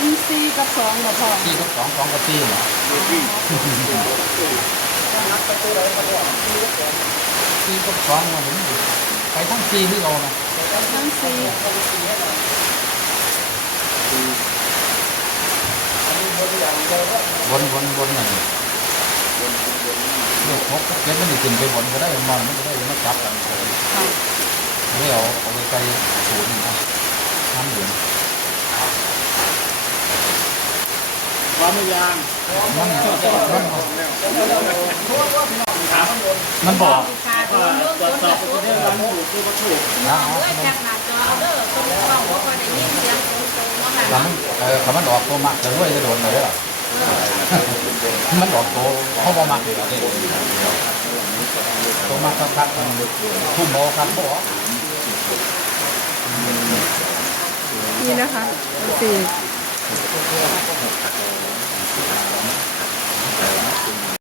เป็นสี่กับสองบ่พอสี่กับสองสองกับสี่เหรอสี่กับสองมาถึงไปทั้งสี่ที่เรานะทั้งสี่วนวนวนหน่อยเลือกพกเล็กมันจะกินไปวนก็ได้มันมันก็ได้มาจับกันค่ะไม่เอาเอาไปใส่ศูนย์นะน้ำเหลือง พร้อมหรือยังมันมันมันบอกค่ะก็ตัวเรื่องตรวจสอบตัไปวเรื่อยวันถูกคือวัตถุน้องเอ้ยแคปหน้าจอเอาเด้อตรงกล้องบ่ค่อยได้ยินเสียงตรงๆเนาะค่ะแล้วมันเออคำมันออกตัวมักจะรวยจะโดนเลยหรอมันออกตัวเขาบอกมักเลยตัวมักครับครับทุ่มโมครับบอกนี่นะคะสี่